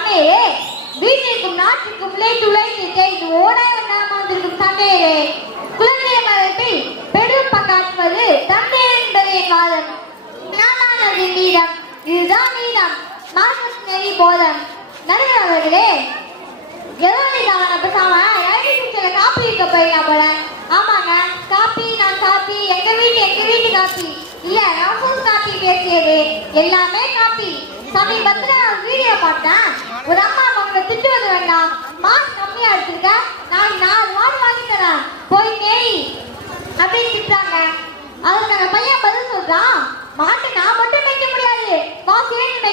வந்தாமல் வீட்டிற்கும் நாட்டிற்கும் உழைத்து உழைத்து தேய்ந்து ஓடாய் வந்தாமல் வந்திருக்கும் தந்தையரே குழந்தை வளர்ப்பில் பெரும் பங்காற்றுவது தந்தை என்பது என் வாதம் நானானது நீதம் இதுதான் நீதம். மார்க்கஸ் நெறி போதம். நல்லவர்களே அவர்களே எதாவது பேசாம ரயில்வே ஸ்டேஷன்ல காப்பி இருக்க போறீங்க போல. ஆமாங்க காப்பி நான் காப்பி எங்க வீட்டு எங்க வீட்டு காப்பி. இல்ல ராசூஸ் காப்பி பேசியது. எல்லாமே காப்பி. சமீபத்துல நான் வீடியோ பார்த்தேன்.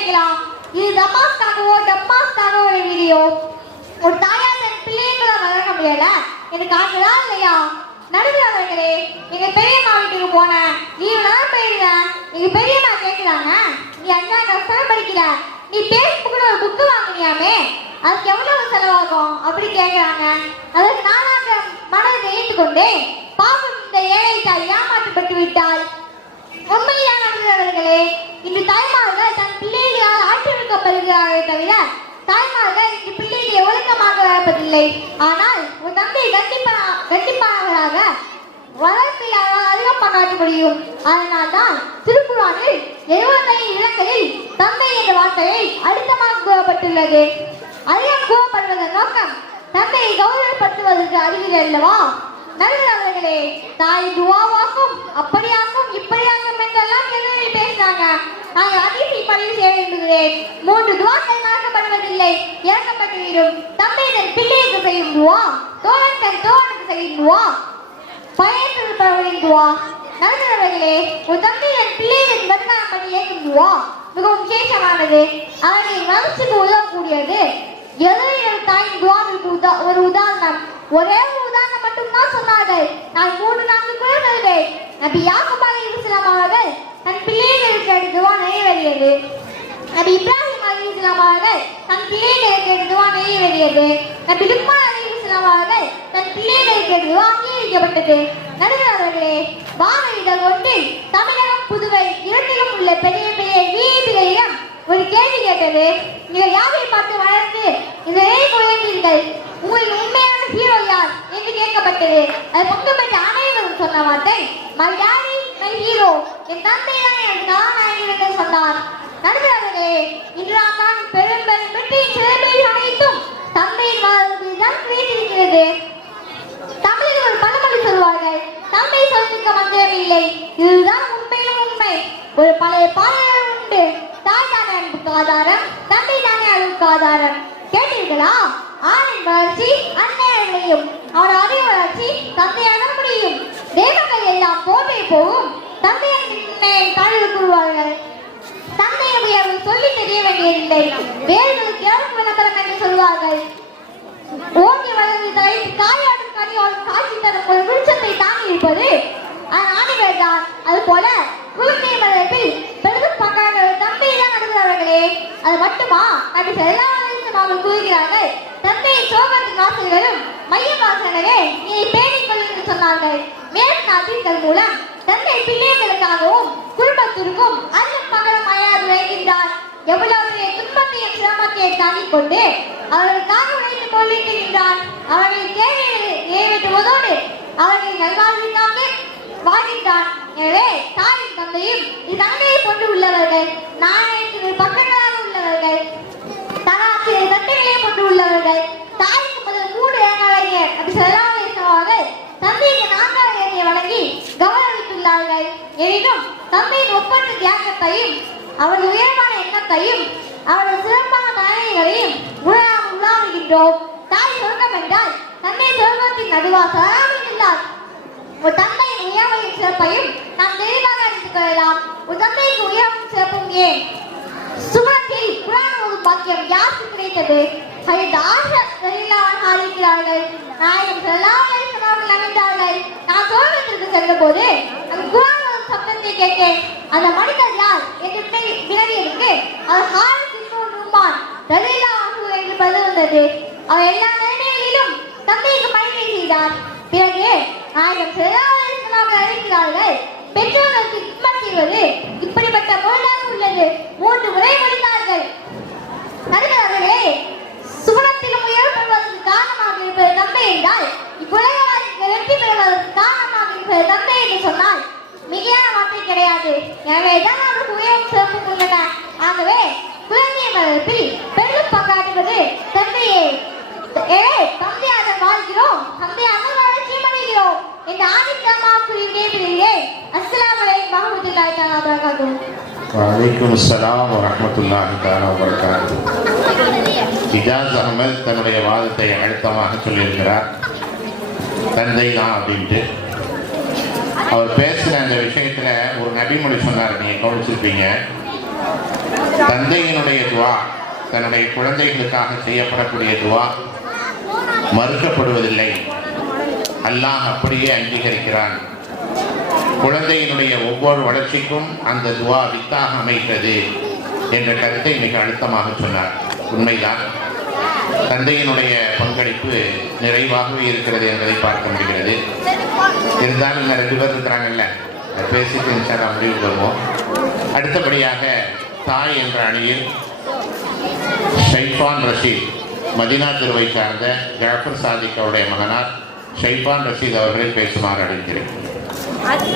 சேர்ந்து இது தமாஸ்காகவோ டப்பாஸ்காகவோ ஒரு வீடியோ ஒரு தாயார் தன் பிள்ளைங்களை வளர்க்க முடியல. எனக்கு ஆகுதா இல்லையா? நடுவில் அவர்களே எங்க பெரியம்மா வீட்டுக்கு போனேன் லீவு நாள் போயிருந்தேன் எங்க பெரியம்மா கேட்குறாங்க நீ அண்ணா கிளாஸ் படிக்கிற? நீ பேஸ்புக்னு ஒரு புக்கு வாங்கினியாமே? அதுக்கு எவ்வளவு செலவாகும்? அப்படி கேட்குறாங்க அதற்கு நானாக மனதை ஏற்றுக்கொண்டேன் பாவம் இந்த ஏழை தாய் ஏமாற்றப்பட்டு விட்டாள். உண்மையாக நடந்தவர்களே இன்று தாய்மார்கள் ஆற்றெடுக்கப்படுகிறார்களே தவிர தாய்மார்கள் இன்று பிள்ளைகளை ஒழுக்கமாக வளர்ப்பதில்லை. ஆனால் ஒரு தந்தை கண்டிப்பா கண்டிப்பானவராக வளர்ப்பில் அதிகம் பங்காற்ற முடியும். அதனால் தான் திருக்குறானில் எழுபத்தைந்து இலக்கையில் தந்தை என்ற வார்த்தையை அழுத்தமாக கூறப்பட்டுள்ளது. அதிகம் கூறப்படுவதன் நோக்கம் தந்தையை கௌரவப்படுத்துவதற்கு அறிவியல் அல்லவா? நல்லவர்களே தாய் துவாவாக்கும் அப்படியாக்கும் இப்படி பேசினாங்க நாங்கள் அதிசை பதிவு செய்ய விரும்புகிறேன். மூன்று துவாக்கள் மறக்கப்படுவதில்லை இறக்கப்பட்டுவிடும் தந்தை தன் பிள்ளைக்கு செய்யும் துவா தோழன் தன் தோழனுக்கு செய்யும் துவா துவா நல்லவர்களே ஒரு தந்தை தன் பிள்ளைகளின் வருமானம் பண்ணி ஏற்கும் துவா மிகவும் விசேஷமானது. அவர்களின் மனசுக்கு உதவக்கூடியது எதிரிகள் தாயின் துவாவிற்கு உதா ஒரு உதாரணம். ஒரே ஒரு உதாரணம் மட்டும்தான் சொன்னார்கள். நான் மூன்று நான்கு குழந்தைகள். நபி யாக்குப் அலைஹி இஸ்லாம் அவர்கள் தன் பிள்ளைகளுக்கு எடுத்த துவா நிறைவேறியது நபி இப்ராஹிம் அலி இஸ்லாம் அவர்கள் தன் பிள்ளைகளுக்கு எழுதுவா துவா நிறைவேறியது நபி லுக்மான் அலி இஸ்லாம் அவர்கள் தன் பிள்ளைகளுக்கு எடுத்த துவா அங்கீகரிக்கப்பட்டது. நடுவர்களே வார இதழ் ஒன்றில் தமிழகம் புதுவை இரண்டிலும் உள்ள பெரிய பெரிய வீதிகளிடம் ஒரு கேள்வி கேட்டது. நீங்கள் யாரை பார்த்து வளர்ந்து இந்த நிலைக்கு உங்கள் உங்களின் உண்மையான ஹீரோ யார்? என்று கேட்கப்பட்டது. அது பங்கு பெற்ற அனைவரும் சொன்ன வார்த்தை மை டாடி ஹீரோ என் தந்தை எனக்கு என்று சொன்னார். நடுவர்களே இன்று நாம் பெரும் பெரும் வெற்றியின் அனைத்தும் தந்தையின் வாழ்வில் தான் வீட்டிருக்கிறது தமிழில் ஒரு பழமொழி சொல்வார்கள் தந்தை சொல்லிக்க மந்திரம் இதுதான் உண்மையிலும் உண்மை. ஒரு பழைய பாடல்கள் உண்டு தாய் தானே அன்புக்கு ஆதாரம் தந்தை தானே அன்புக்கு ஆதாரம். கேட்டீர்களா? ஆணின் வளர்ச்சி அன்னையால் முடியும் அவன் அறிவு வளர்ச்சி தந்தையான முடியும் தேவங்கள் எல்லாம் போவே போகும் காலில் கூறுவார்கள் தந்தையை உயர்வு சொல்லி தெரிய வேண்டியதில்லை. வேர்களுக்கு யாரும் விளம்பரம் என்று சொல்வார்கள் ஓங்கி வளர்ந்து தலைத்து காயாடும் கனியோடும் காட்சி தரும் ஒரு விருட்சத்தை தாங்கி இருப்பது அது ஆணிகள் தான் அது போல குழந்தை வளர்ப்பில் பெரிதும் பங்காக தந்தை தான் நடுகிறார்களே அது மட்டுமா? நபி செல்லாமல் அவர்கள் கூறுகிறார்கள். தந்தையை சோகத்தின் வாசல்களும் மைய வாசல்களே நீ பேணிக்கொள் என்று சொன்னார்கள். மேற்கு நாட்டின் மூலம் தந்தை பிள்ளைகளுக்காகவும் குடும்பத்திற்கும் அல்லும் பகலும் அயாது உழைக்கின்றார். எவ்வளவு துன்பத்தையும் சிரமத்தையும் தாங்கிக் கொண்டு அவர்களுக்காக உழைத்து கொண்டிருக்கின்றான் அவர்களின் தேவைகளை நிறைவேற்றுவதோடு அவர்களின் நல்வாழ்விற்காக வாழ்கின்றான் எனவே தாயும் தந்தையும் இத்தந்தையை கொண்டு உள்ளவர்கள் நாணயத்தின் பக்கங்களாக உள்ளவர்கள் தராசிரியர் சட்டைகளை கொண்டு உள்ளவர்கள் தாய் முதல் மூன்று இடங்களையே அப்படி செல்லாமல் தந்தைக்கு நான்காவது இடத்தை வழங்கி கௌரவித்துள்ளார்கள் எனினும் தந்தையின் ஒப்பற்ற தியாகத்தையும் அவரது உயர்வான எண்ணத்தையும் அவரது சிறப்பான தலைமைகளையும் உணராமல் உலாவுகின்றோம் தாய் சொர்க்கம் என்றால் தந்தை சொர்க்கத்தின் நடுவா சராமல் இல்லார் ஒரு தந்தையின் உயர்வையும் சிறப்பையும் நாம் தெளிவாக அறிந்து கொள்ளலாம். ஒரு தந்தைக்கு உயர்வும் சிறப்பும் ஏன்? சுமத்தில் குரான் ஒரு பாக்கியம் யாருக்கு கிடைத்தது? ஹரித் ஆஷா ரலியல்லாஹு நாயகம் செல்லாமல் அவர்கள் அமைந்தார்கள் நான் சோழத்திற்கு சென்ற போது குரான் குர்ஆன் ஓதும் கேட்டேன் அந்த மனிதர் யார்? என்று வினவி- வினவியதற்கு அவர் ஹாரிஸ் இப்னு நுமான் ரலியல்லாஹு அன்ஹு என்று பதில் வந்தது. அவர் எல்லா நிலைமைகளிலும் தந்தைக்கு பணிவை செய்தார். பிறகு நாயகம் ஸல்லல்லாஹு அறிவிக்கிறார்கள் பெற்றோர்களுக்கு ஹிக்மத் செய்வது இப்படிப்பட்ட முறையாக உள்ளது. மூன்று முறை முடிந்தார்கள் நடுவர் அவர்களே சுகுணத்திலும் உயர்வு பெறுவதற்கு காரணமாக இருப்பது தந்தை என்றால் இவ்வுலக வெற்றி பெறுவதற்கு காரணமாக இருப்பது தந்தை என்று சொன்னால் மிகையான வார்த்தை கிடையாது. எனவே தான் அவருக்கு உயர்வும் சிறப்பும் ஆகவே குழந்தை வளர்ப்பில் பெரும் பங்காற்றுவது தந்தையே. எனவே தந்தையாக வாழ்கிறோம். தந்தையாக வளர்ச்சியும் அடைகிறோம். இந்த ஆதிக்கமாக கூறி அஸ்லாம் அஸ்ஸலாமு அலைக்கும் வரஹ்மத்துல்லாஹி தஆலா வபரகாத்துஹு வலைக்கும் அஸ்ஸலாம் வரஹ்மத்துல்லாஹி தஆலா வபரகாத்துஹு இஜாஸ் அகமது தன்னுடைய வாதத்தை அழுத்தமாக சொல்லியிருக்கிறார். தந்தை தான் அப்படின்ட்டு அவர் பேசின அந்த விஷயத்தில் ஒரு நபிமொழி சொன்னார் நீங்கள் கவனிச்சிருப்பீங்க. தந்தையினுடைய துவா தன்னுடைய குழந்தைகளுக்காக செய்யப்படக்கூடிய துவா மறுக்கப்படுவதில்லை. அல்லாஹ் அப்படியே அங்கீகரிக்கிறான். குழந்தையினுடைய ஒவ்வொரு வளர்ச்சிக்கும் அந்த துவா வித்தாக அமைகிறது என்ற கருத்தை மிக அழுத்தமாக சொன்னார். உண்மைதான். தந்தையினுடைய பங்களிப்பு நிறைவாகவே இருக்கிறது என்பதை பார்க்க முடிகிறது. இருந்தாலும் இன்னும் ரெண்டு பேர் இருக்கிறாங்கல்ல பேசிட்டு இன்ஷால்லா முடிவு வருவோம் அடுத்தபடியாக தாய் என்ற அணியில் ஷைஃபான் ரஷீத் மதினா திருவை சார்ந்த ஜாஃபர் சாதிக் அவருடைய மகனார் ஷைஃபான் ரஷீத் அவர்களை பேசுமாறு அழைக்கிறேன்.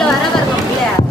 வர